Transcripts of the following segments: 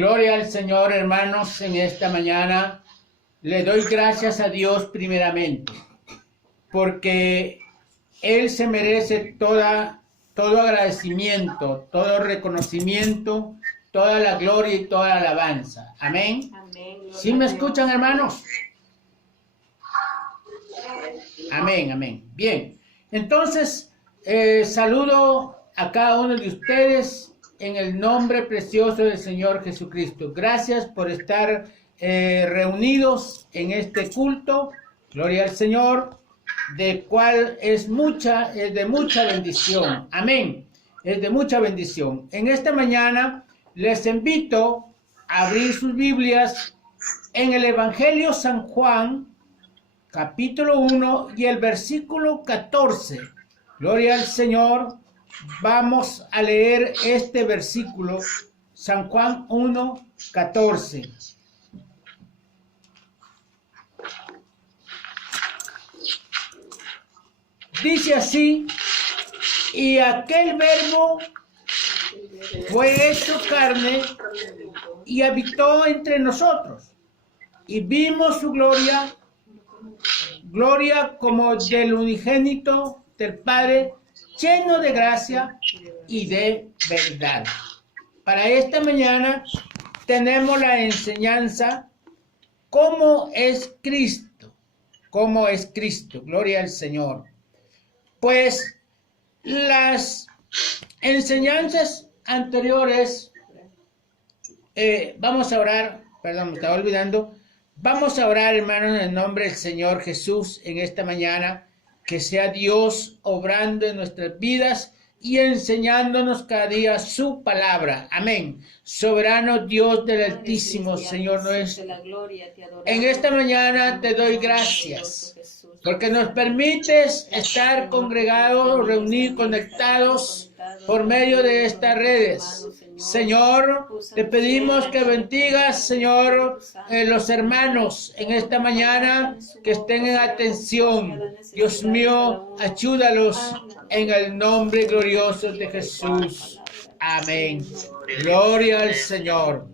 Gloria al Señor, hermanos, en esta mañana. Le doy gracias a Dios primeramente, porque Él se merece todo agradecimiento, todo reconocimiento, toda la gloria y toda la alabanza. Amén. ¿Sí me escuchan, hermanos? Amén, amén. Bien, entonces saludo a cada uno de ustedes en el nombre precioso del Señor Jesucristo. Gracias por estar reunidos en este culto. Gloria al Señor, de cual es de mucha bendición. Amén. Es de mucha bendición. En esta mañana les invito a abrir sus Biblias en el Evangelio San Juan, capítulo 1 y el versículo 14. Gloria al Señor. Vamos a leer este versículo, San Juan 1, 14. Dice así: y aquel verbo fue hecho carne y habitó entre nosotros, y vimos su gloria, gloria como del unigénito del Padre, lleno de gracia y de verdad. Para esta mañana tenemos la enseñanza, ¿cómo es Cristo? ¿Cómo es Cristo? Gloria al Señor. Pues las enseñanzas anteriores, vamos a orar, perdón, me estaba olvidando. Vamos a orar, hermanos, en el nombre del Señor Jesús en esta mañana, que sea Dios obrando en nuestras vidas y enseñándonos cada día su palabra. Amén. Soberano Dios del Altísimo, Señor nuestro, en esta mañana te doy gracias porque nos permites estar congregados, reunidos, conectados por medio de estas redes. Señor, te pedimos que bendigas, Señor, los hermanos en esta mañana, que estén en atención. Dios mío, ayúdalos en el nombre glorioso de Jesús. Amén. Gloria al Señor.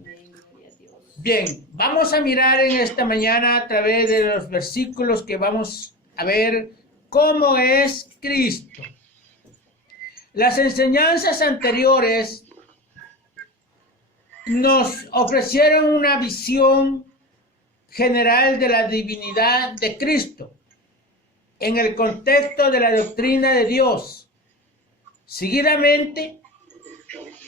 Bien, vamos a mirar en esta mañana a través de los versículos que vamos a ver cómo es Cristo. Las enseñanzas anteriores nos ofrecieron una visión general de la divinidad de Cristo en el contexto de la doctrina de Dios. Seguidamente,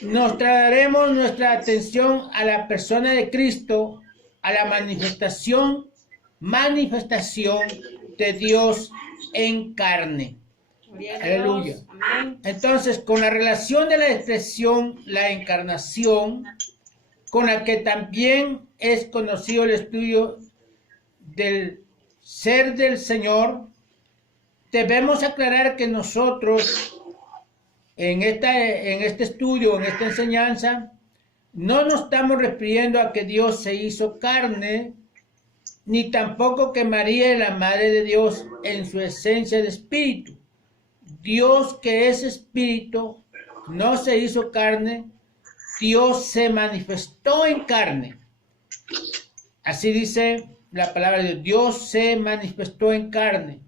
nos traeremos nuestra atención a la persona de Cristo, a la manifestación de Dios en carne. Aleluya. Entonces, con la relación de la expresión, la encarnación, con la que también es conocido el estudio del ser del Señor, debemos aclarar que nosotros en este estudio, en esta enseñanza, no nos estamos refiriendo a que Dios se hizo carne, ni tampoco que María es la Madre de Dios en su esencia de espíritu. Dios, que es espíritu, no se hizo carne, Dios se manifestó en carne. Así dice la palabra de Dios, Dios se manifestó en carne.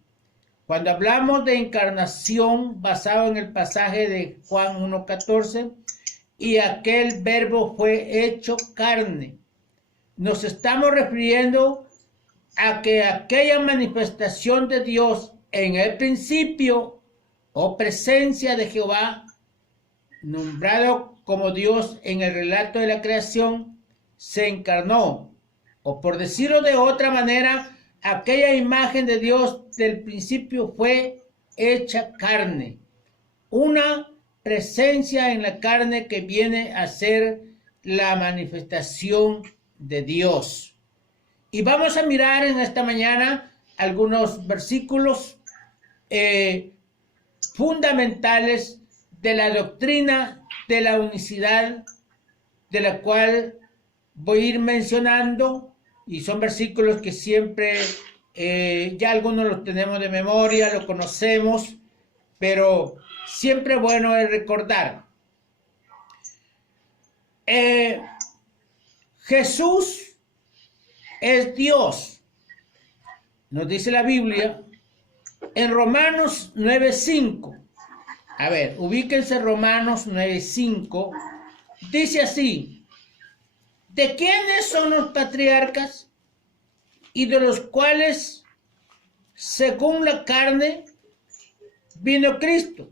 Cuando hablamos de encarnación, basado en el pasaje de Juan 1:14, y aquel verbo fue hecho carne, nos estamos refiriendo a que aquella manifestación de Dios en el principio o presencia de Jehová, nombrado como Dios en el relato de la creación, se encarnó, o por decirlo de otra manera, aquella imagen de Dios del principio fue hecha carne, una presencia en la carne que viene a ser la manifestación de Dios. Y vamos a mirar en esta mañana algunos versículos fundamentales de la doctrina de la unicidad, de la cual voy a ir mencionando. Y son versículos que siempre, ya algunos los tenemos de memoria, los conocemos, pero siempre bueno es recordar. Jesús es Dios. Nos dice la Biblia en Romanos 9:5. A ver, ubíquense Romanos 9:5. Dice así: ¿de quiénes son los patriarcas? Y de los cuales, según la carne, vino Cristo,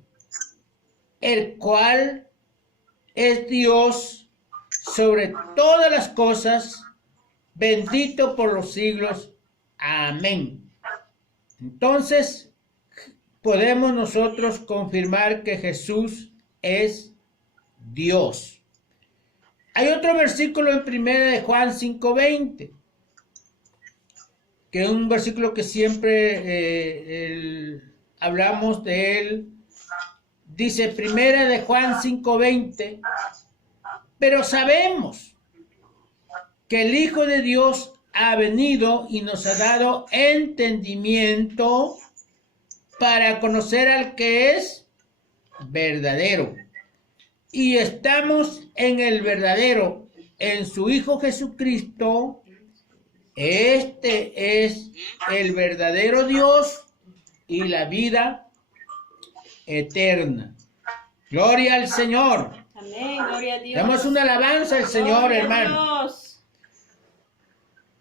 el cual es Dios sobre todas las cosas, bendito por los siglos. Amén. Entonces, podemos nosotros confirmar que Jesús es Dios. Hay otro versículo en 1 de Juan 5:20, que es un versículo que siempre hablamos de él. Dice 1 de Juan 5:20, pero sabemos que el Hijo de Dios ha venido y nos ha dado entendimiento para conocer al que es verdadero. Y estamos en el verdadero, en su Hijo Jesucristo. Este es el verdadero Dios y la vida eterna. Gloria al Señor. Amén, gloria a Dios. Damos una alabanza al Señor, Gloria hermano. a Dios.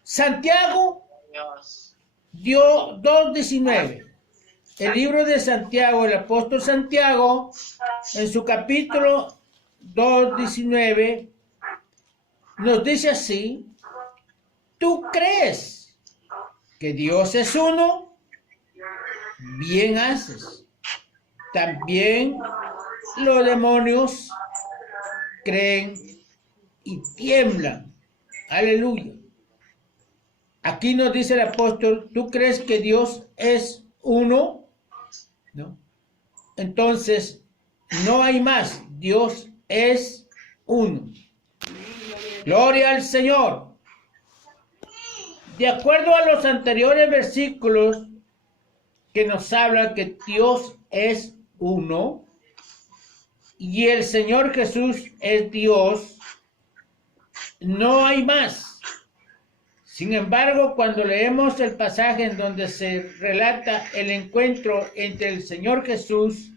Santiago dio 2:19. El libro de Santiago, el apóstol Santiago, en su capítulo 2:19, nos dice así: ¿tú crees que Dios es uno? Bien haces. También los demonios creen y tiemblan. Aleluya. Aquí nos dice el apóstol: ¿tú crees que Dios es uno? ¿No? Entonces, no hay más. Dios es uno. Gloria al Señor. De acuerdo a los anteriores versículos que nos hablan que Dios es uno y el Señor Jesús es Dios, no hay más. Sin embargo, cuando leemos el pasaje en donde se relata el encuentro entre el Señor Jesús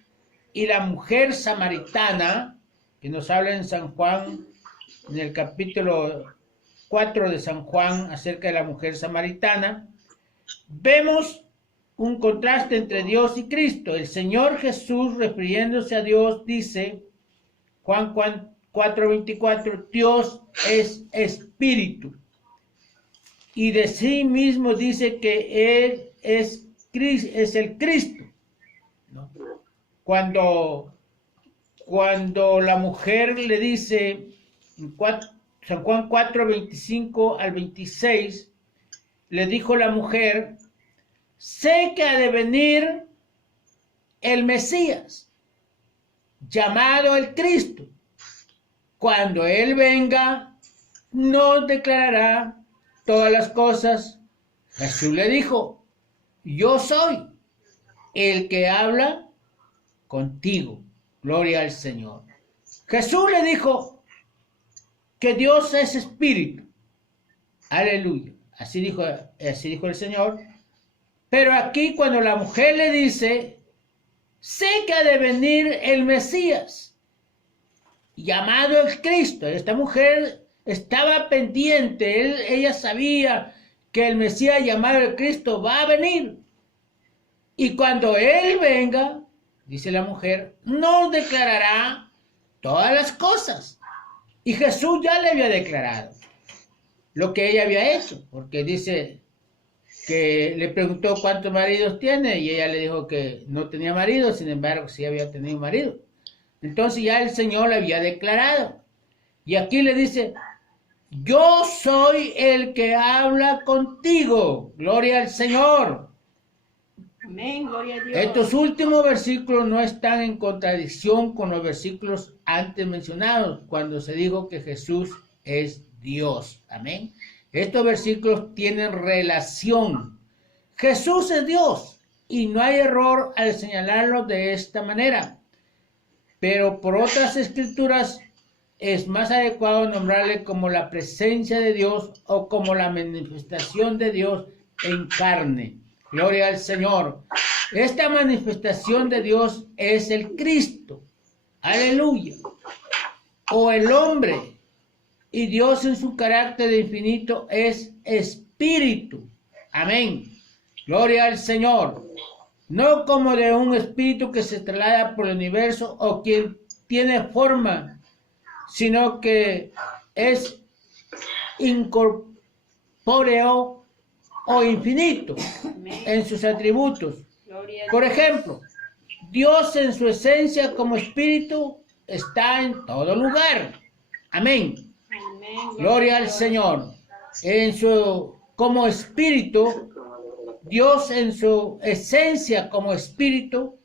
y la mujer samaritana, que nos habla en San Juan, en el capítulo 4 de San Juan, acerca de la mujer samaritana, vemos un contraste entre Dios y Cristo. El Señor Jesús, refiriéndose a Dios, dice, Juan 4:24, Dios es espíritu. Y de sí mismo dice que Él es el Cristo, ¿no? Cuando la mujer le dice, en San Juan 4:25 al 26, le dijo la mujer: sé que ha de venir el Mesías, llamado el Cristo. Cuando Él venga, nos declarará todas las cosas. Jesús le dijo: yo soy el que habla contigo. Gloria al Señor. Jesús le dijo que Dios es espíritu. Aleluya. Así dijo el Señor. Pero aquí, cuando la mujer le dice: sé que ha de venir el Mesías, llamado el Cristo. Esta mujer estaba pendiente. Ella sabía que el Mesías llamado el Cristo va a venir. Y cuando Él venga, dice la mujer, nos declarará todas las cosas. Y Jesús ya le había declarado lo que ella había hecho, porque dice que le preguntó cuántos maridos tiene y ella le dijo que no tenía marido, sin embargo sí había tenido marido. Entonces ya el Señor le había declarado. Y aquí le dice: yo soy el que habla contigo. Gloria al Señor. Amén, gloria a Dios. Estos últimos versículos no están en contradicción con los versículos antes mencionados, cuando se dijo que Jesús es Dios. Amén. Estos versículos tienen relación. Jesús es Dios y no hay error al señalarlo de esta manera. Pero por otras escrituras es más adecuado nombrarle como la presencia de Dios o como la manifestación de Dios en carne. Gloria al Señor. Esta manifestación de Dios es el Cristo. Aleluya. O el hombre. Y Dios en su carácter de infinito es espíritu. Amén. Gloria al Señor. No como de un espíritu que se traslada por el universo o quien tiene forma, sino que es incorpóreo o infinito en sus atributos. Por ejemplo, Dios en su esencia como espíritu está en todo lugar. Amén. Gloria al Señor. Como espíritu, Dios en su esencia como espíritu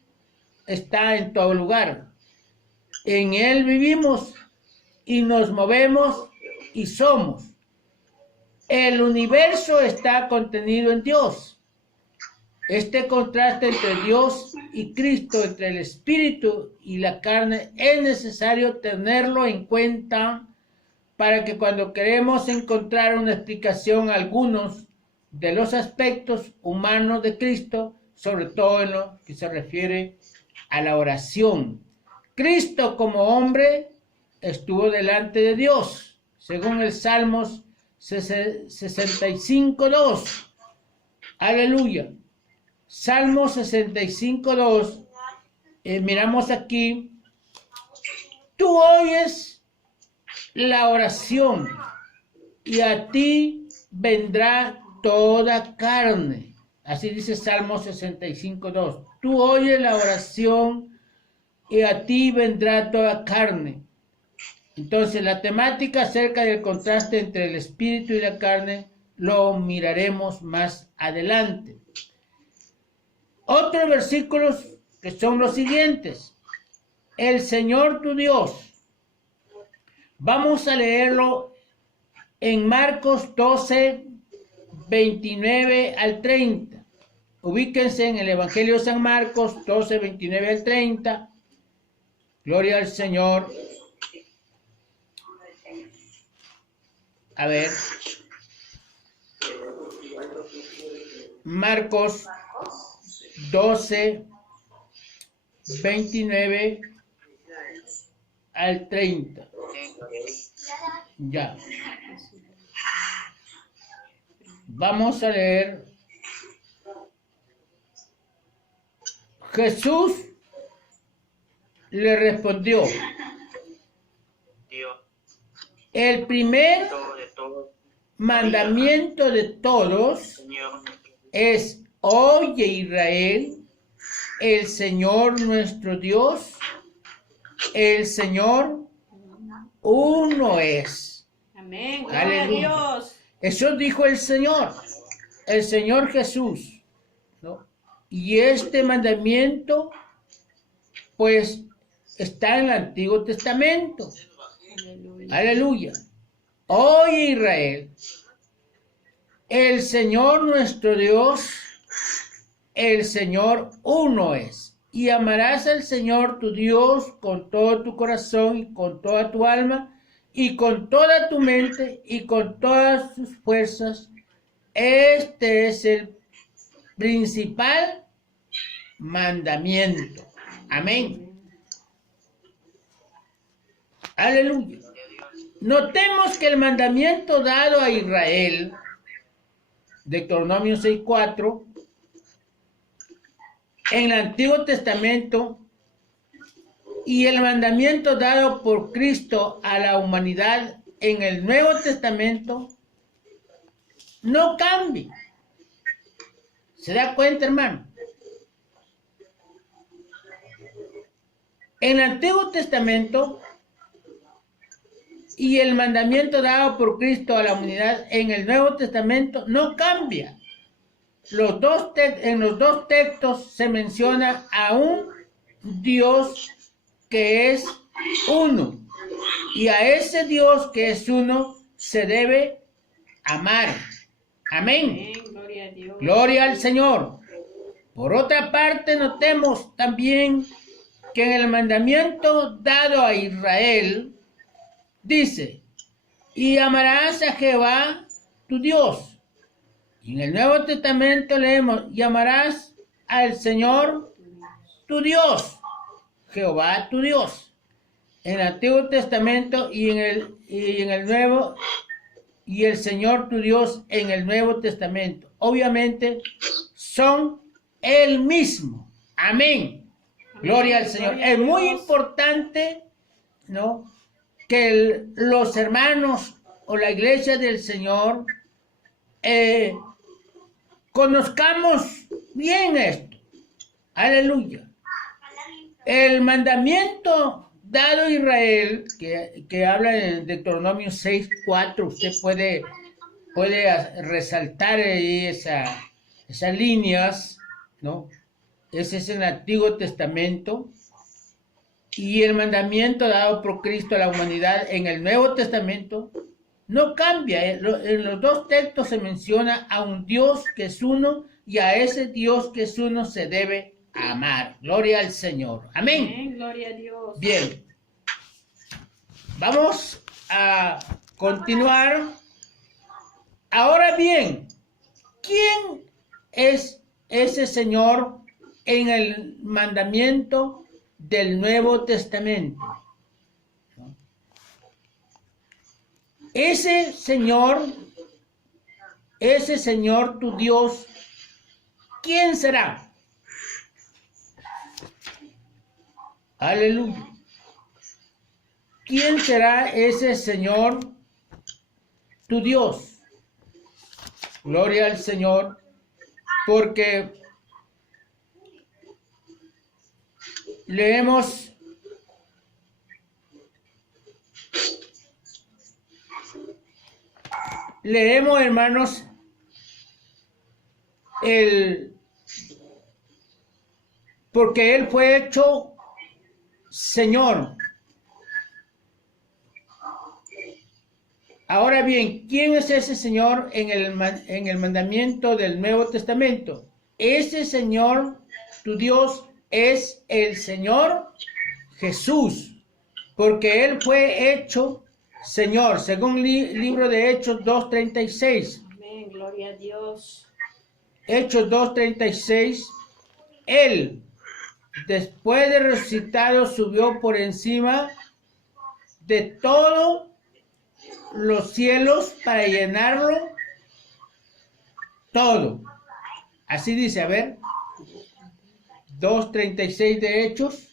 está en todo lugar. En Él vivimos y nos movemos y somos. El universo está contenido en Dios. Este contraste entre Dios y Cristo, entre el espíritu y la carne, es necesario tenerlo en cuenta para que cuando queremos encontrar una explicación a algunos de los aspectos humanos de Cristo, sobre todo en lo que se refiere a la oración. Cristo como hombre estuvo delante de Dios, según el Salmos 65:2. Aleluya. Salmo 65:2. Miramos aquí. Tú oyes la oración y a ti vendrá toda carne. Así dice Salmo 65:2. Tú oyes la oración y a ti vendrá toda carne. Entonces, la temática acerca del contraste entre el espíritu y la carne lo miraremos más adelante. Otros versículos que son los siguientes. El Señor tu Dios. Vamos a leerlo en Marcos 12, 29 al 30. Ubíquense en el Evangelio de San Marcos 12, 29 al 30. Gloria al Señor. A ver. Marcos 12, 29 al 30. Ya. Vamos a leer. Jesús le respondió. El primer mandamiento de todos es: oye Israel, el Señor nuestro Dios, el Señor uno es. Amén. Gloria a Dios. Eso dijo el Señor Jesús, ¿no? Y este mandamiento, pues, está en el Antiguo Testamento. Aleluya. Oye Israel, el Señor nuestro Dios, el Señor uno es. Y amarás al Señor tu Dios con todo tu corazón y con toda tu alma y con toda tu mente y con todas tus fuerzas. Este es el principal mandamiento. Amén. Aleluya. Notemos que el mandamiento dado a Israel, Deuteronomio 6:4, en el Antiguo Testamento, y el mandamiento dado por Cristo a la humanidad en el Nuevo Testamento, no cambia. ¿Se da cuenta, hermano? En el Antiguo Testamento y el mandamiento dado por Cristo a la humanidad en el Nuevo Testamento no cambia. En los dos textos se menciona a un Dios que es uno, y a ese Dios que es uno se debe amar. Amén. Gloria a Dios. Gloria al Señor. Por otra parte, notemos también que en el mandamiento dado a Israel dice, y amarás a Jehová tu Dios. Y en el Nuevo Testamento leemos, y amarás al Señor tu Dios, Jehová tu Dios. En el Antiguo Testamento y en el Nuevo, y el Señor tu Dios en el Nuevo Testamento. Obviamente son el mismo. Amén. Gloria al Señor. Es muy importante, ¿no?, que los hermanos o la iglesia del Señor conozcamos bien esto. Aleluya. El mandamiento dado a Israel, que habla en Deuteronomio 6:4, usted puede resaltar ahí esas líneas, ¿no? Ese es en el Antiguo Testamento. Y el mandamiento dado por Cristo a la humanidad en el Nuevo Testamento no cambia. En los dos textos se menciona a un Dios que es uno, y a ese Dios que es uno se debe amar. Gloria al Señor. Amén. Amén. Gloria a Dios. Bien. Vamos a continuar. Ahora bien, ¿quién es ese Señor en el mandamiento del Nuevo Testamento? Ese Señor tu Dios, ¿quién será? Aleluya. ¿Quién será ese Señor tu Dios? Gloria al Señor, porque leemos hermanos, porque Él fue hecho Señor. Ahora bien, ¿quién es ese Señor en el mandamiento del Nuevo Testamento? Ese Señor, tu Dios, es el Señor Jesús, porque Él fue hecho Señor, según libro de Hechos 2:36. Amén, gloria a Dios. Hechos 2:36, Él, después de resucitado, subió por encima de todos los cielos para llenarlo todo. Así dice, a ver, 2:36 de Hechos.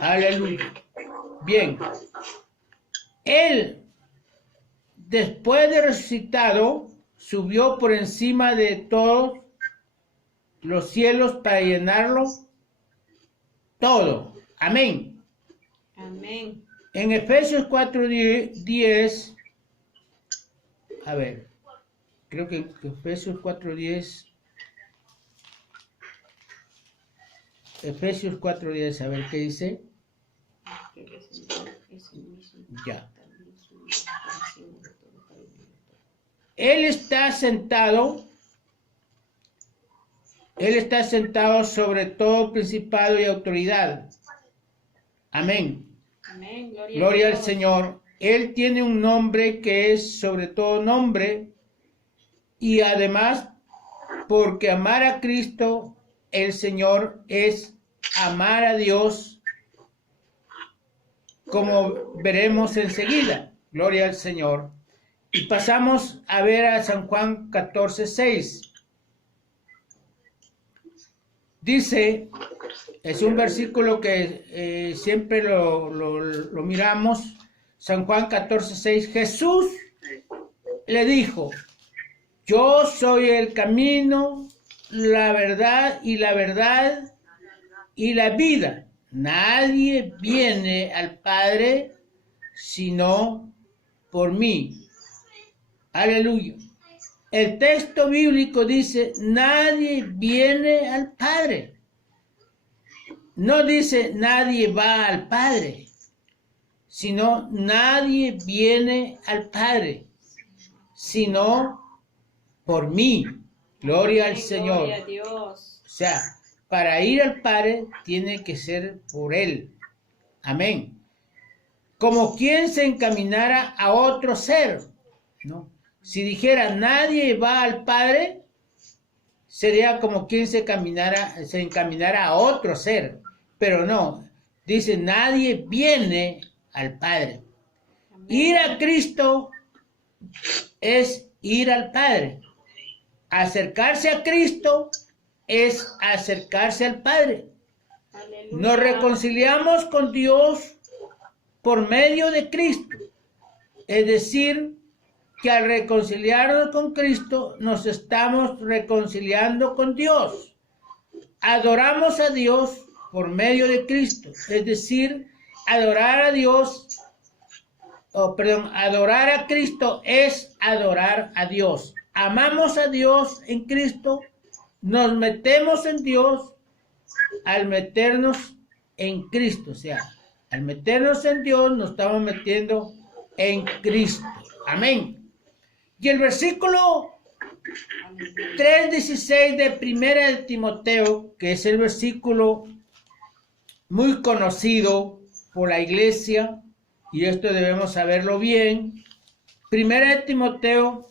Aleluya. Bien. Él, después de resucitado, subió por encima de todos los cielos para llenarlo todo. Amén. Amén. En Efesios 4:10, a ver, creo que Efesios 4:10, a ver qué dice. Ya. Él está sentado sobre todo principado y autoridad. Amén. Amén. Gloria al Señor. Él tiene un nombre que es sobre todo nombre, y además, porque amar a Cristo, el Señor, es amar a Dios, como veremos enseguida. Gloria al Señor. Y pasamos a ver a San Juan 14:6. Dice, es un versículo que siempre lo miramos, San Juan 14:6, Jesús le dijo, yo soy el camino, la verdad y la vida. Nadie viene al Padre sino por mí. Aleluya. El texto bíblico dice, nadie viene al Padre. No dice, nadie va al Padre, sino nadie viene al Padre, sino por mí. Gloria al Amén, Señor. Gloria a Dios. O sea, para ir al Padre tiene que ser por Él. Amén. Como quien se encaminara a otro ser, ¿no? Si dijera nadie va al Padre, sería como quien se encaminara a otro ser. Pero no, dice nadie viene al Padre. Amén. Ir a Cristo es ir al Padre. Acercarse a Cristo es acercarse al Padre. Aleluya. Nos reconciliamos con Dios por medio de Cristo. Es decir, que al reconciliarnos con Cristo nos estamos reconciliando con Dios. Adoramos a Dios por medio de Cristo. Es decir, adorar a Cristo es adorar a Dios. Amamos a Dios en Cristo, nos metemos en Dios al meternos en Cristo. O sea, al meternos en Dios nos estamos metiendo en Cristo. Amén. Y el versículo 3:16 de Primera de Timoteo, que es el versículo muy conocido por la iglesia, y esto debemos saberlo bien. Primera de Timoteo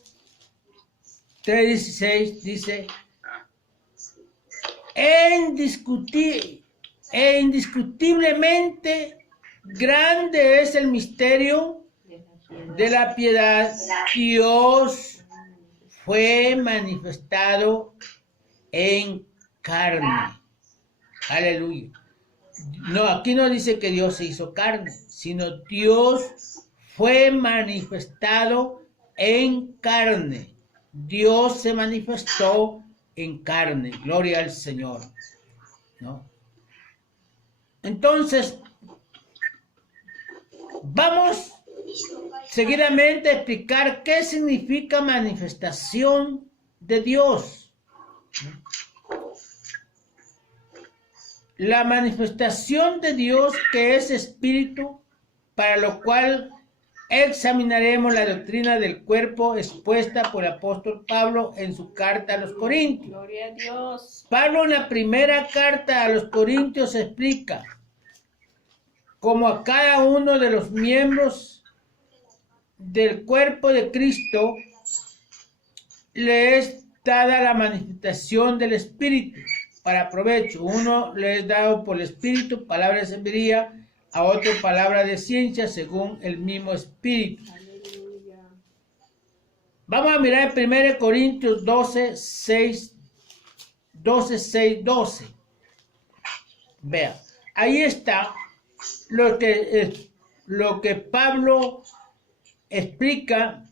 3:16 dice: indiscutiblemente grande es el misterio de la piedad. Dios fue manifestado en carne. Aleluya. No, aquí no dice que Dios se hizo carne, sino Dios fue manifestado en carne. Dios se manifestó en carne. Gloria al Señor. ¿No? Entonces, vamos seguidamente a explicar qué significa manifestación de Dios. La manifestación de Dios, que es espíritu, para lo cual examinaremos la doctrina del cuerpo expuesta por el apóstol Pablo en su carta a los Corintios. Gloria a Dios. Pablo en la primera carta a los Corintios explica cómo a cada uno de los miembros del cuerpo de Cristo le es dada la manifestación del Espíritu para provecho. Uno le es dado por el Espíritu palabra de sabiduría, a otro palabra de ciencia según el mismo Espíritu. Aleluya. Vamos a mirar en 1 Corintios 12, 12. Vea, ahí está lo que Pablo explica.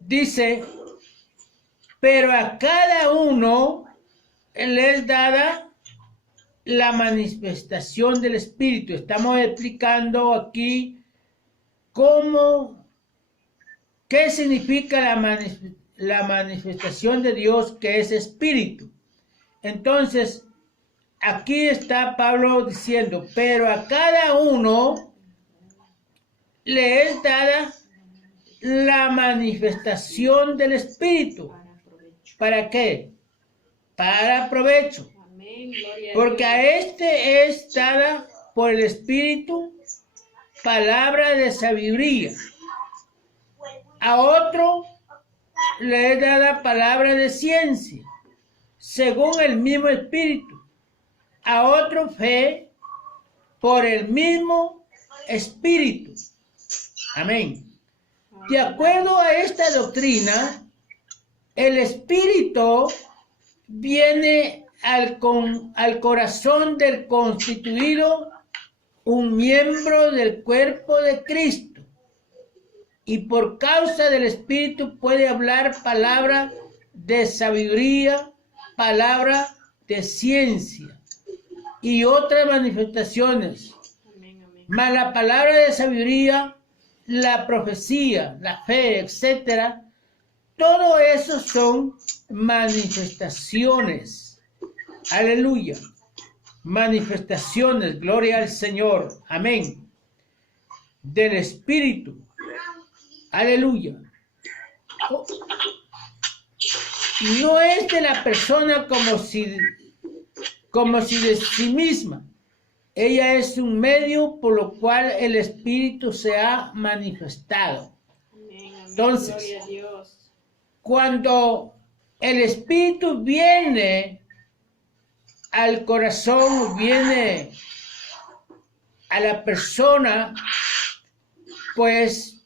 Dice: pero a cada uno le es dada la manifestación del Espíritu. Estamos explicando aquí qué significa la manifestación de Dios, que es Espíritu. Entonces, aquí está Pablo diciendo: pero a cada uno le es dada la manifestación del Espíritu. ¿Para qué? Para provecho. Amén. Gloria a Porque a Dios. este es dada por el Espíritu palabra de sabiduría. A otro le es dada palabra de ciencia, según el mismo Espíritu. A otro fe por el mismo Espíritu. Amén. De acuerdo a esta doctrina, el Espíritu viene al corazón del constituido un miembro del cuerpo de Cristo, y por causa del Espíritu puede hablar palabra de sabiduría, palabra de ciencia y otras manifestaciones. Amén, amén. Mas la palabra de sabiduría, la profecía, la fe, etcétera, todo eso son manifestaciones. Aleluya. Manifestaciones, gloria al Señor. Amén. Del Espíritu. Aleluya. no es de la persona como si de sí misma. Ella es un medio por lo cual el Espíritu se ha manifestado. Amén, amén. Entonces, Gloria a Dios. cuando el Espíritu viene al corazón, viene a la persona, pues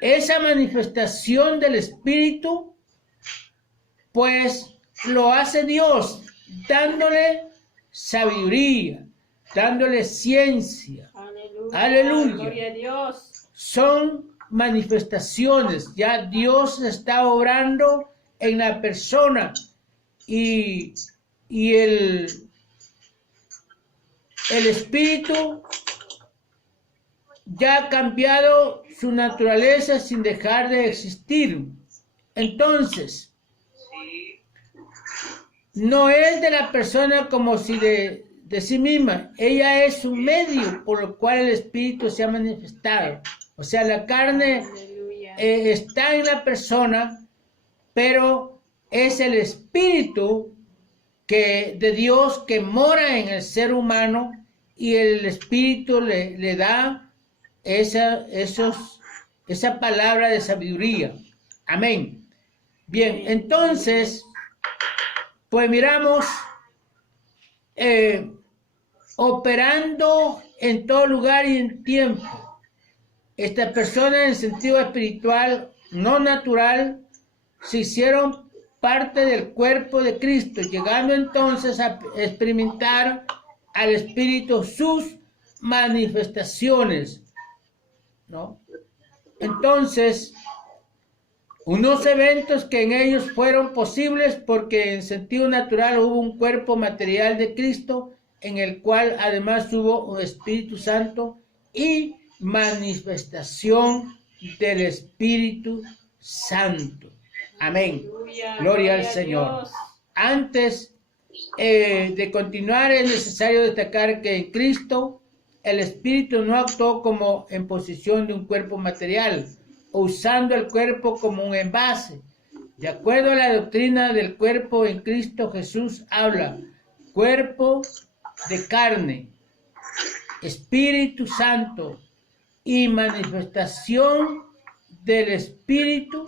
esa manifestación del Espíritu, pues lo hace Dios, dándole sabiduría, dándole ciencia. Aleluya. Aleluya. Gloria a Dios. Son manifestaciones, ya Dios está obrando en la persona y el Espíritu ya ha cambiado su naturaleza sin dejar de existir. Entonces, no es de la persona como si de sí misma. Ella es un medio por el cual el Espíritu se ha manifestado. O sea, la carne está en la persona, pero es el Espíritu de Dios que mora en el ser humano y el Espíritu le da esa palabra de sabiduría. Amén. Bien, entonces, pues miramos operando en todo lugar y en tiempo. Estas personas en sentido espiritual, no natural, se hicieron parte del cuerpo de Cristo, llegando entonces a experimentar al Espíritu sus manifestaciones, ¿no? Entonces, unos eventos que en ellos fueron posibles porque en sentido natural hubo un cuerpo material de Cristo en el cual además hubo un Espíritu Santo y manifestación del Espíritu Santo. Amén. Gloria al Señor. Antes de continuar es necesario destacar que en Cristo el Espíritu no actuó como en posición de un cuerpo material, usando el cuerpo como un envase. De acuerdo a la doctrina del cuerpo en Cristo Jesús habla cuerpo de carne, Espíritu Santo y manifestación del Espíritu,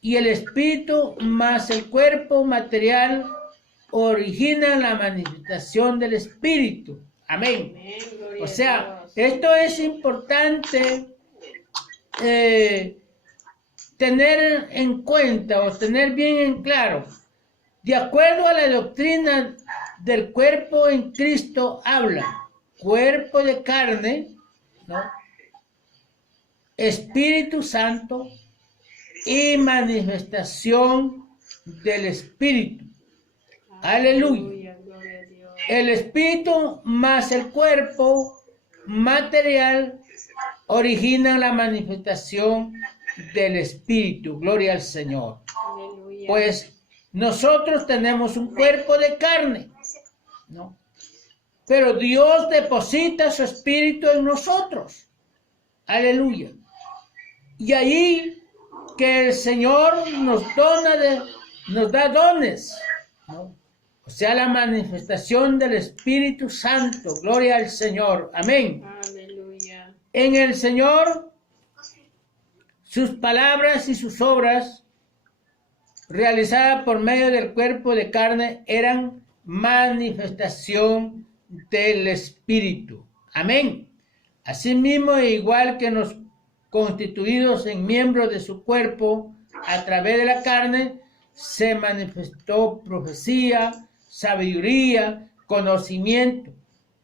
y el Espíritu más el cuerpo material originan la manifestación del Espíritu. Amén. O sea, esto es importante tener en cuenta o tener bien en claro. De acuerdo a la doctrina del cuerpo en Cristo habla cuerpo de carne, ¿no? Espíritu Santo y manifestación del Espíritu. Aleluya. El Espíritu más el cuerpo material originan la manifestación del Espíritu. Gloria al Señor. Aleluya. Pues nosotros tenemos un cuerpo de carne, ¿no? Pero Dios deposita su Espíritu en nosotros. Aleluya. Y ahí que el Señor nos da dones, ¿no? O sea, la manifestación del Espíritu Santo. Gloria al Señor. Amén. Aleluya. En el Señor, sus palabras y sus obras realizadas por medio del cuerpo de carne eran manifestación del Espíritu. Amén. Asimismo, igual que nos constituidos en miembros de su cuerpo, a través de la carne, se manifestó profecía, sabiduría, conocimiento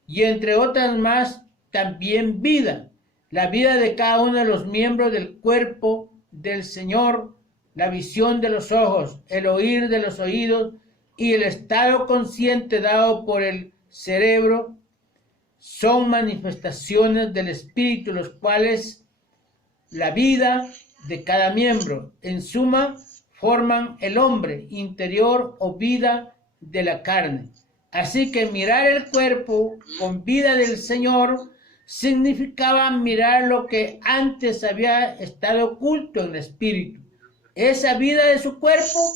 y entre otras más, también vida. La vida de cada uno de los miembros del cuerpo del Señor, la visión de los ojos, el oír de los oídos y el estado consciente dado por el cerebro son manifestaciones del Espíritu, los cuales la vida de cada miembro, en suma, forman el hombre interior o vida de la carne. Así que mirar el cuerpo con vida del Señor significaba mirar lo que antes había estado oculto en el Espíritu. esa vida de su cuerpo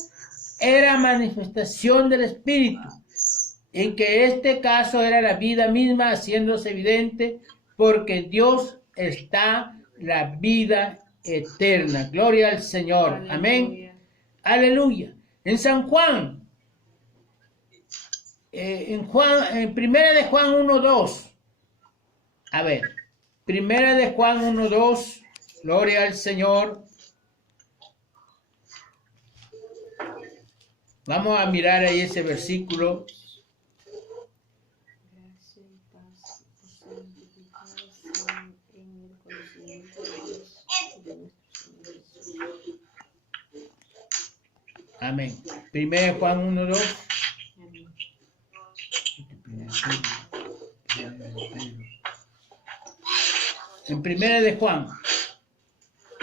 era manifestación del Espíritu, en que este caso era la vida misma haciéndose evidente, porque Dios está la vida eterna. Gloria al Señor. Amén. Aleluya. En San Juan, en Primera de Juan 1:2. A ver, Primera de Juan 1:2. Gloria al Señor. Vamos a mirar ahí ese versículo. Gracia y paz os sean multiplicadas en el conocimiento de Dios y de nuestro Señor Jesús. Amén. Primera de Juan 1:2. Amén. En Primera de Juan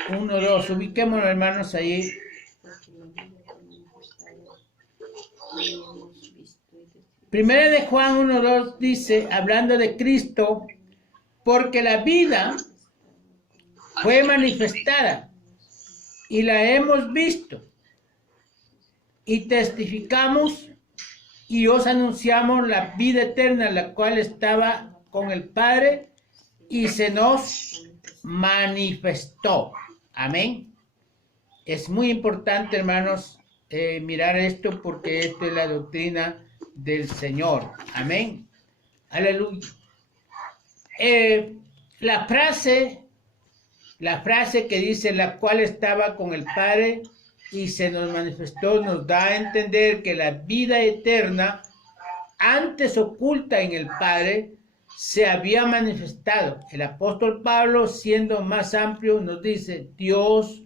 1:2. Ubiquémonos, hermanos, ahí. Porque la vida fue manifestada y hemos visto y testificado. Primera de Juan 1:2 dice, hablando de Cristo, porque la vida fue manifestada y la hemos visto y testificamos y os anunciamos la vida eterna, la cual estaba con el Padre y se nos manifestó. Amén. Es muy importante, hermanos, mirar esto, porque esto es la doctrina del Señor. Amén. Aleluya. La frase que dice, la cual estaba con el Padre y se nos manifestó, nos da a entender que la vida eterna, antes oculta en el Padre, se había manifestado. El apóstol Pablo, siendo más amplio, nos dice, Dios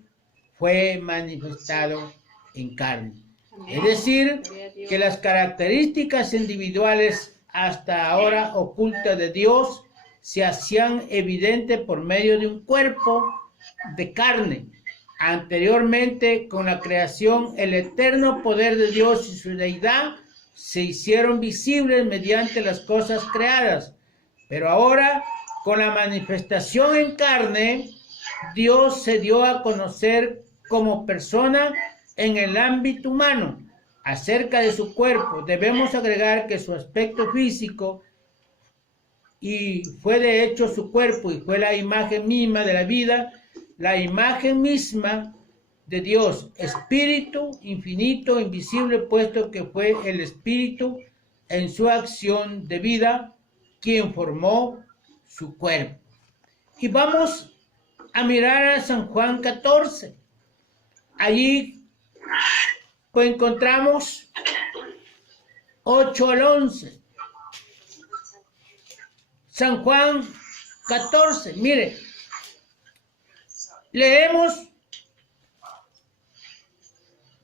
fue manifestado en carne. Amén. Es decir, Gloria a Dios. que las características individuales hasta ahora ocultas de Dios se hacían evidentes por medio de un cuerpo de carne. Anteriormente, con la creación, el eterno poder de Dios y su deidad se hicieron visibles mediante las cosas creadas. Pero ahora, con la manifestación en carne, Dios se dio a conocer como persona en el ámbito humano. Acerca de su cuerpo, debemos agregar que su aspecto físico, y fue de hecho su cuerpo, y fue la imagen misma de la vida, la imagen misma de Dios, espíritu infinito, invisible, puesto que fue el espíritu en su acción de vida quien formó su cuerpo. Y vamos a mirar a San Juan 14. Allí pues encontramos 8 al 11. San Juan 14, mire, leemos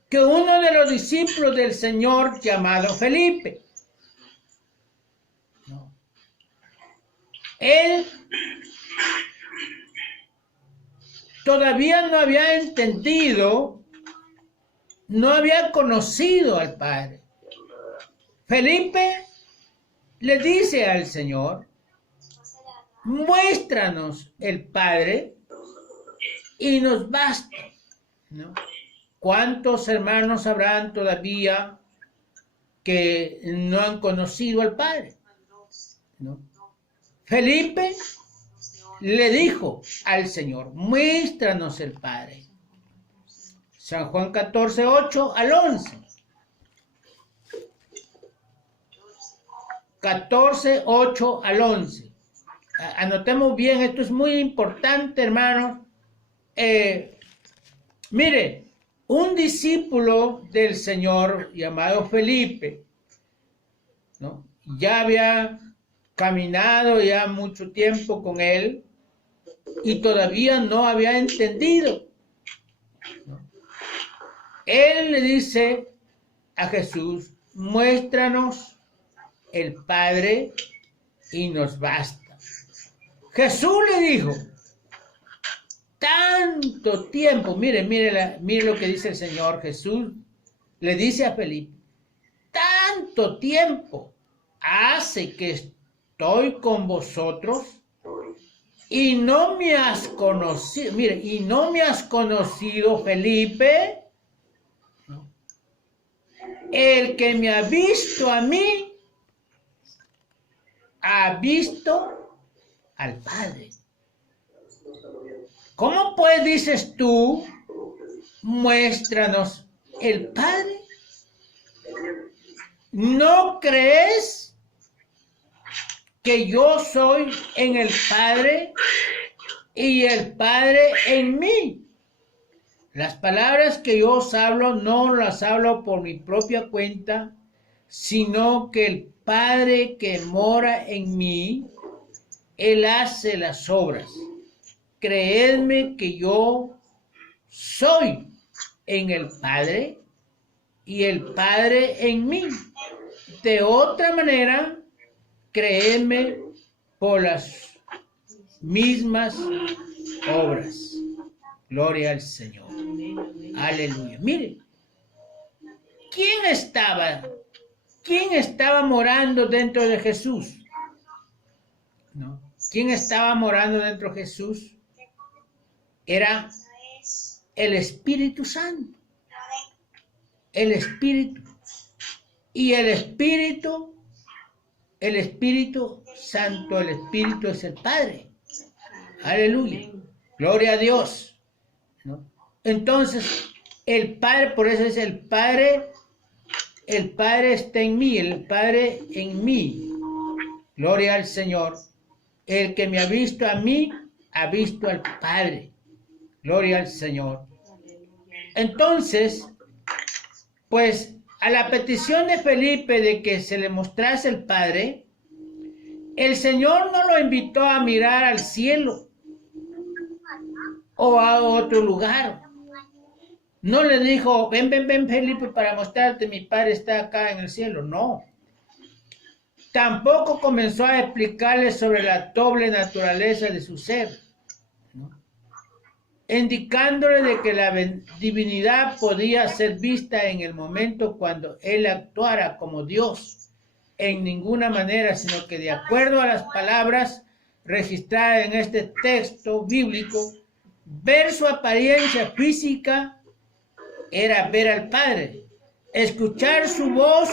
que uno de los discípulos del Señor, llamado Felipe, él todavía no había entendido, no había conocido al Padre. Felipe le dice al Señor, muéstranos el Padre y nos basta, ¿no? ¿Cuántos hermanos habrán todavía que no han conocido al Padre? ¿No? Felipe le dijo al Señor, muéstranos el Padre. San Juan 14, 8 al 11. 14, 8 al 11. Anotemos bien, esto es muy importante, hermanos. Mire, un discípulo del Señor llamado Felipe, ¿no? Ya había caminado ya mucho tiempo con él y todavía no había entendido, ¿no? Él le dice a Jesús, muéstranos el Padre y nos basta. Jesús le dijo, tanto tiempo, mire lo que dice el Señor Jesús, le dice a Felipe, tanto tiempo hace que estoy con vosotros y no me has conocido, mire, y no me has conocido, Felipe. ¿No? El que me ha visto a mí, ha visto al Padre. ¿Cómo pues dices tú, muéstranos el Padre? ¿No crees que yo soy en el Padre y el Padre en mí? Las palabras que yo os hablo no las hablo por mi propia cuenta, sino que el Padre que mora en mí, Él hace las obras. Creedme que yo soy en el Padre y el Padre en mí. De otra manera, creedme por las mismas obras. Gloria al Señor. Aleluya. Mire, ¿quién estaba morando dentro de Jesús? ¿No? ¿Quién estaba morando dentro de Jesús? Era el Espíritu Santo. El Espíritu. Y el Espíritu Santo, el Espíritu es el Padre. Aleluya. Gloria a Dios. ¿No? Entonces, el Padre, por eso es el Padre está en mí, el Padre en mí. Gloria al Señor. El que me ha visto a mí, ha visto al Padre. Gloria al Señor. Entonces, pues, a la petición de Felipe de que se le mostrase el Padre, el Señor no lo invitó a mirar al cielo o a otro lugar. No le dijo, ven, Felipe, para mostrarte, mi Padre está acá en el cielo. No. Tampoco comenzó a explicarle sobre la doble naturaleza de su ser, ¿no? Indicándole de que la divinidad podía ser vista en el momento cuando Él actuara como Dios, en ninguna manera, sino que de acuerdo a las palabras registradas en este texto bíblico, ver su apariencia física era ver al Padre, escuchar su voz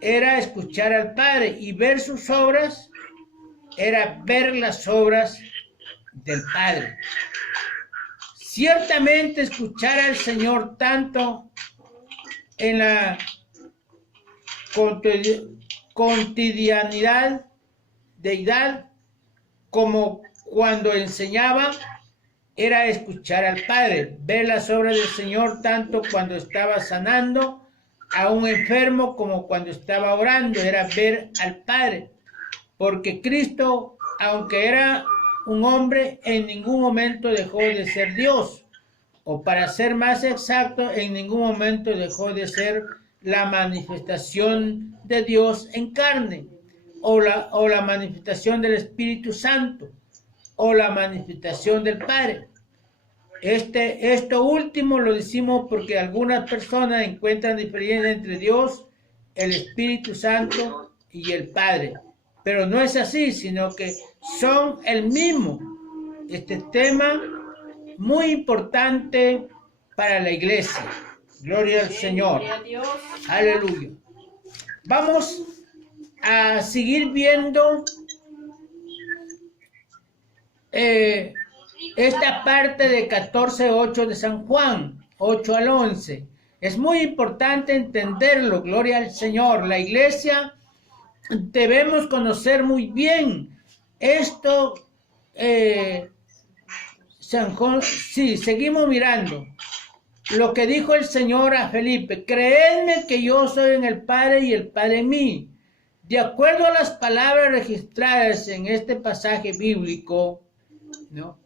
era escuchar al Padre, y ver sus obras era ver las obras del Padre. Ciertamente escuchar al Señor tanto en la cotidianidad, deidad, como cuando enseñaba, era escuchar al Padre. Ver las obras del Señor tanto cuando estaba sanando a un enfermo como cuando estaba orando, era ver al Padre. Porque Cristo, aunque era un hombre, en ningún momento dejó de ser Dios. O para ser más exacto, en ningún momento dejó de ser la manifestación de Dios en carne, o la manifestación del Espíritu Santo, o la manifestación del Padre. Esto último lo decimos porque algunas personas encuentran diferencia entre Dios, el Espíritu Santo y el Padre. Pero no es así, sino que son el mismo. Este tema muy importante para la iglesia. Gloria al Señor. Aleluya. Vamos a seguir viendo esta parte de 14:8 de San Juan, 8 al 11. Es muy importante entenderlo, gloria al Señor. La iglesia debemos conocer muy bien esto. San Juan, sí, seguimos mirando lo que dijo el Señor a Felipe: creedme que yo soy en el Padre y el Padre en mí. De acuerdo a las palabras registradas en este pasaje bíblico, ¿no?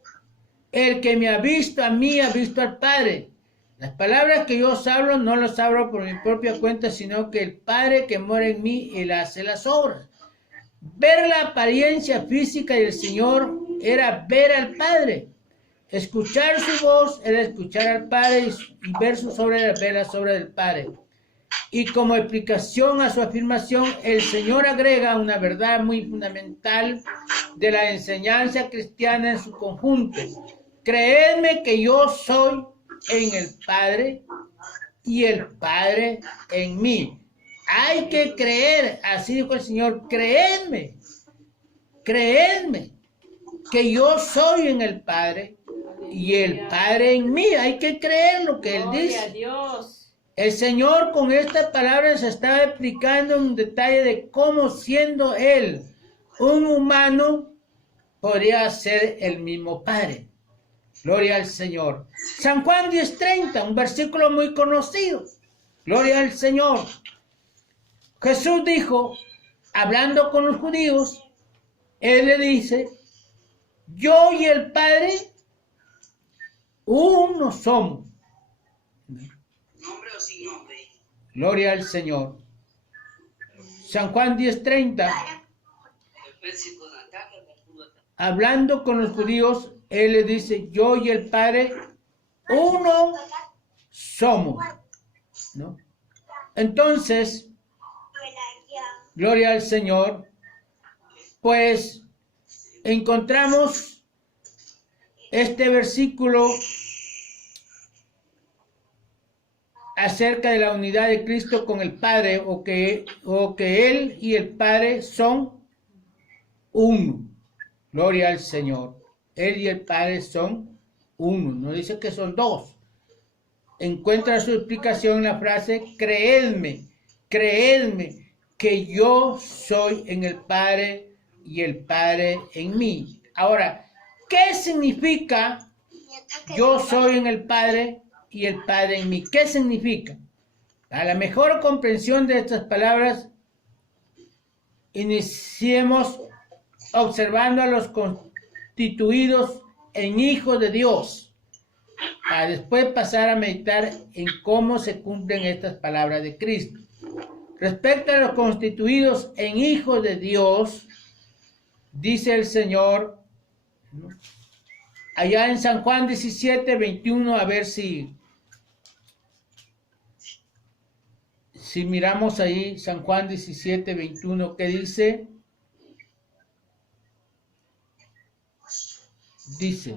El que me ha visto a mí, ha visto al Padre. Las palabras que yo os hablo, no las hablo por mi propia cuenta, sino que el Padre que mora en mí, Él hace las obras. Ver la apariencia física del Señor era ver al Padre. Escuchar su voz era escuchar al Padre, y ver sus obras era ver las obras del Padre. Y como explicación a su afirmación, el Señor agrega una verdad muy fundamental de la enseñanza cristiana en su conjunto. Creedme que yo soy en el Padre y el Padre en mí. Hay que creer, así dijo el Señor, creedme que yo soy en el Padre y el Padre en mí. Hay que creer lo que Él dice. Gloria a Dios. El Señor con estas palabras estaba explicando un detalle de cómo siendo Él un humano podría ser el mismo Padre. Gloria al Señor. San Juan 10:30, un versículo muy conocido. Gloria al Señor. Jesús dijo, hablando con los judíos, Él le dice, yo y el Padre uno somos. ¿Nombre o sin nombre? Gloria al Señor. San Juan 10:30. Hablando con los judíos, Él le dice, yo y el Padre uno somos, ¿no? Entonces, gloria al Señor, pues encontramos este versículo acerca de la unidad de Cristo con el Padre, o que Él y el Padre son uno. Gloria al Señor. Él y el Padre son uno. No dice que son dos. Encuentra su explicación en la frase, creedme que yo soy en el Padre y el Padre en mí. Ahora, ¿qué significa yo soy en el Padre y el Padre en mí? ¿Qué significa? A la mejor comprensión de estas palabras, iniciemos observando a los constituidos en hijos de Dios, para después pasar a meditar en cómo se cumplen estas palabras de Cristo. Respecto a los constituidos en hijos de Dios, dice el Señor, allá en San Juan 17:21, a ver si miramos ahí, San Juan 17:21, ¿qué dice? Dice,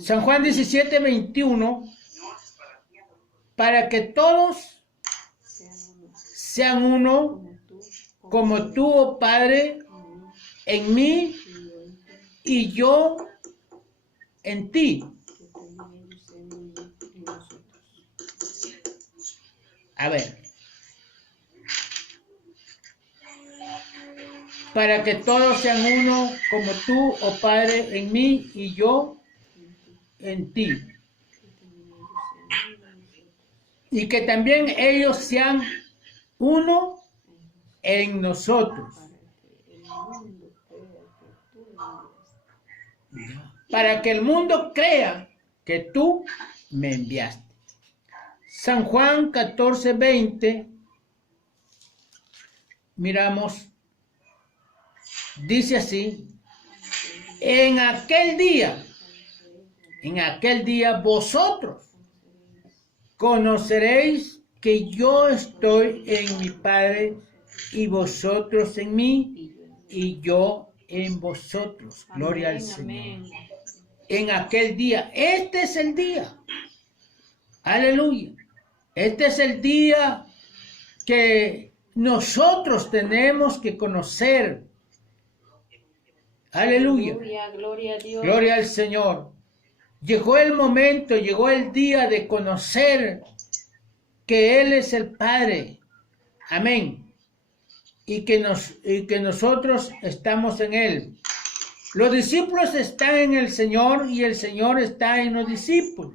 San Juan 17:21, para que todos sean uno, como tú, oh Padre, en mí y yo en ti. A ver. Para que todos sean uno, como tú, oh Padre, en mí y yo en ti. Y que también ellos sean uno en nosotros. Para que el mundo crea que tú me enviaste. San Juan 14:20, miramos. Dice así, en aquel día vosotros conoceréis que yo estoy en mi Padre y vosotros en mí y yo en vosotros. Gloria al Señor. En aquel día, este es el día. Aleluya. Este es el día que nosotros tenemos que conocer. Aleluya. Gloria a Dios. Gloria al Señor. Llegó el momento, llegó el día de conocer que Él es el Padre. Amén. Y que nosotros estamos en Él. Los discípulos están en el Señor y el Señor está en los discípulos.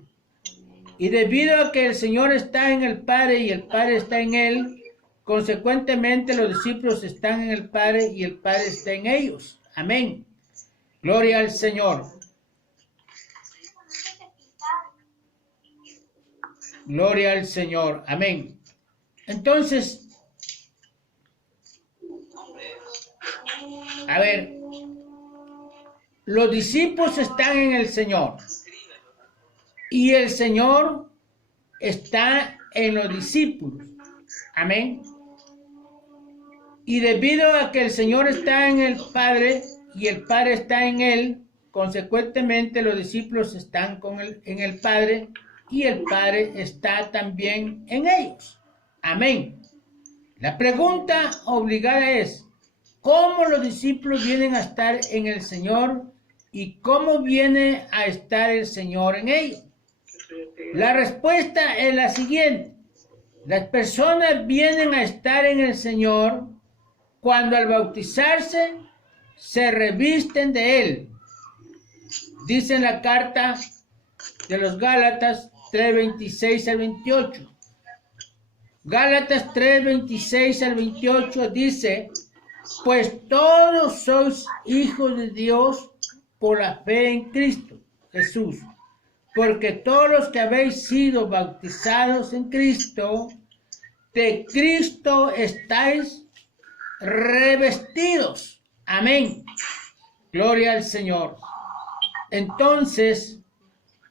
Y debido a que el Señor está en el Padre y el Padre está en Él, consecuentemente los discípulos están en el Padre y el Padre está en ellos. Amén. Gloria al Señor. Gloria al Señor. Amén. Entonces, a ver, los discípulos están en el Señor y el Señor está en los discípulos. Amén. Y debido a que el Señor está en el Padre y el Padre está en Él, consecuentemente los discípulos están en el Padre y el Padre está también en ellos. Amén. La pregunta obligada es, ¿cómo los discípulos vienen a estar en el Señor y cómo viene a estar el Señor en ellos? La respuesta es la siguiente. Las personas vienen a estar en el Señor cuando al bautizarse se revisten de Él. Dice en la carta de los Gálatas 3:26 al 28. Gálatas 3:26 al 28 dice, pues todos sois hijos de Dios por la fe en Cristo Jesús, porque todos los que habéis sido bautizados en Cristo, de Cristo estáis revestidos. Amén. Gloria al Señor. Entonces,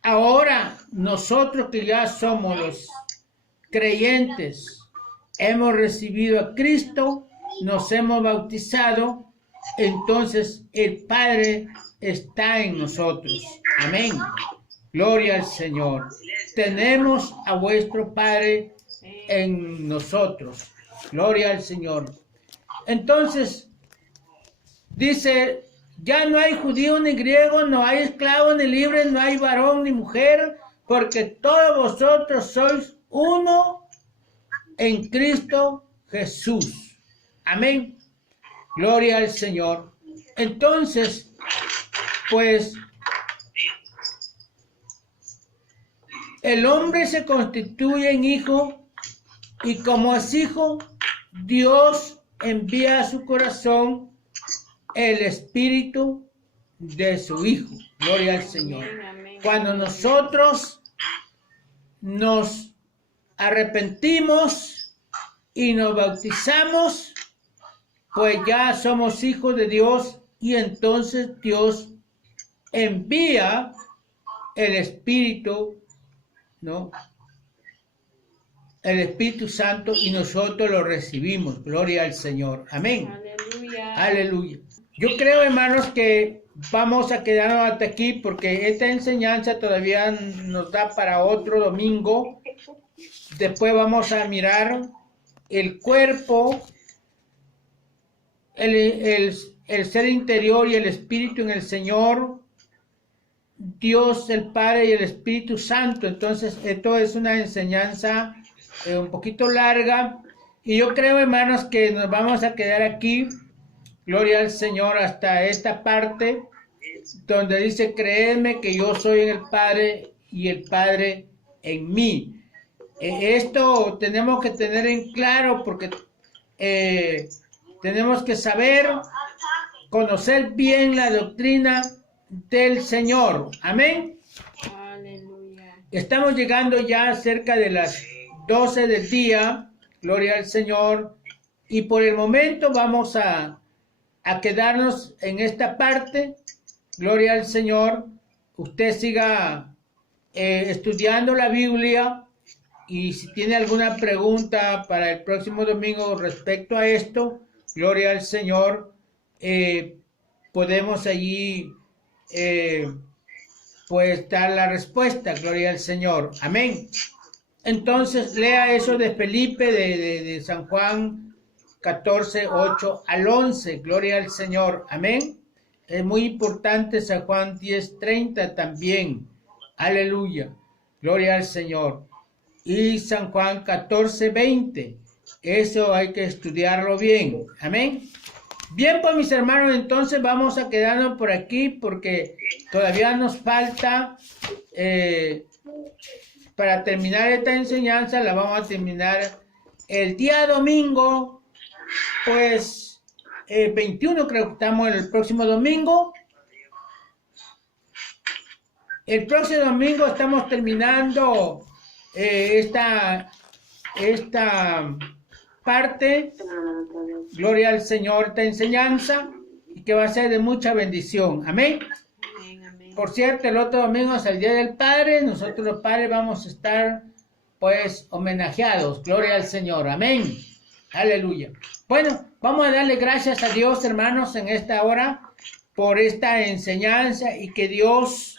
ahora nosotros que ya somos los creyentes, hemos recibido a Cristo, nos hemos bautizado, entonces el Padre está en nosotros. Amén. Gloria al Señor. Tenemos a vuestro Padre en nosotros. Gloria al Señor. Entonces, dice, ya no hay judío ni griego, no hay esclavo ni libre, no hay varón ni mujer, porque todos vosotros sois uno en Cristo Jesús. Amén. Gloria al Señor. Entonces, pues, el hombre se constituye en hijo y como es hijo, Dios envía a su corazón el espíritu de su Hijo. Gloria al Señor. Cuando nosotros nos arrepentimos y nos bautizamos, pues ya somos hijos de Dios y entonces Dios envía el espíritu, ¿no? El Espíritu Santo y nosotros lo recibimos. Gloria al Señor. Amén. Aleluya. Aleluya. Yo creo, hermanos, que vamos a quedarnos hasta aquí porque esta enseñanza todavía nos da para otro domingo. Después vamos a mirar el cuerpo, el ser interior y el espíritu en el Señor, Dios el Padre y el Espíritu Santo. Entonces, esto es una enseñanza un poquito larga y yo creo, hermanos, que nos vamos a quedar aquí. Gloria al Señor hasta esta parte donde dice, creedme que yo soy en el Padre y el Padre en mí. Esto tenemos que tener en claro porque tenemos que saber, conocer bien la doctrina del Señor. Amén. Aleluya. Estamos llegando ya cerca de las 12 del día. Gloria al Señor. Y por el momento vamos a quedarnos en esta parte. Gloria al Señor. Usted siga estudiando la Biblia y si tiene alguna pregunta para el próximo domingo respecto a esto, gloria al Señor, podemos allí pues dar la respuesta. Gloria al Señor. Amén. Entonces lea eso de Felipe de San Juan 14, 8 al 11. Gloria al Señor. Amén. Es muy importante San Juan 10, 30 también. Aleluya. Gloria al Señor. Y San Juan 14, 20. Eso hay que estudiarlo bien. Amén. Bien, pues mis hermanos, entonces vamos a quedarnos por aquí porque todavía nos falta para terminar esta enseñanza. La vamos a terminar el día domingo, pues 21 creo que estamos el próximo domingo. El próximo domingo estamos terminando esta parte, gloria al Señor, esta enseñanza, y que va a ser de mucha bendición. Amén. Amén, amén. Por cierto, el otro domingo es el Día del Padre. Nosotros los padres vamos a estar pues homenajeados. Gloria al Señor. Amén. Aleluya. Bueno, vamos a darle gracias a Dios, hermanos, en esta hora por esta enseñanza y que Dios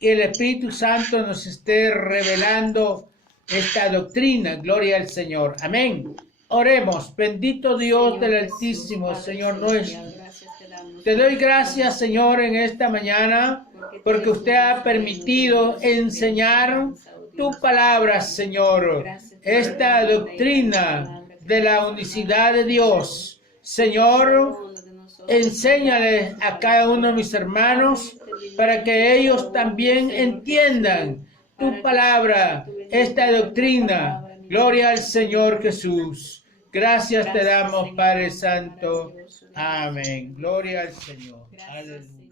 y el Espíritu Santo nos esté revelando esta doctrina. Gloria al Señor. Amén. Oremos. Bendito Dios del Altísimo, Señor nuestro. Te doy gracias, Señor, en esta mañana, porque usted ha permitido enseñar tu palabra, Señor. Esta doctrina de la unicidad de Dios. Señor, enséñale a cada uno de mis hermanos para que ellos también entiendan tu palabra, esta doctrina. Gloria al Señor Jesús. Gracias te damos, Padre Santo. Amén. Gloria al Señor. Aleluya.